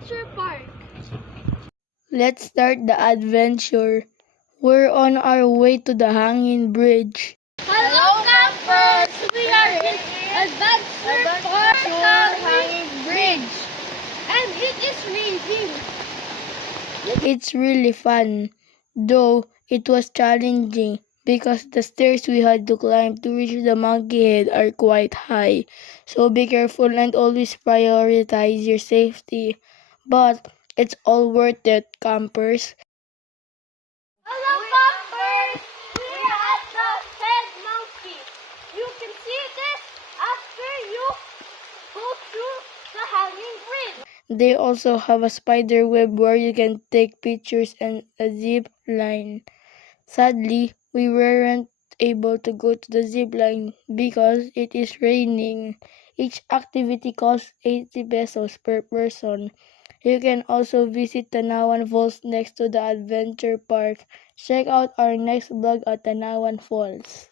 Adventure Park. Let's start the adventure. We're on our way to the hanging bridge. Hello, campers! We are in Adventure Park Hanging Bridge. And it is raining. It's really fun, though it was challenging because the stairs we had to climb to reach the monkey head are quite high. So be careful and always prioritize your safety. But it's all worth it, campers. Hello, campers! We are at the head monkey. You can see this after you go through the hanging bridge. They also have a spider web where you can take pictures and a zip line. Sadly, we weren't able to go to the zip line because it is raining. Each activity costs 80 pesos per person. You can also visit Tanawan Falls next to the adventure park. Check out our next vlog at Tanawan Falls.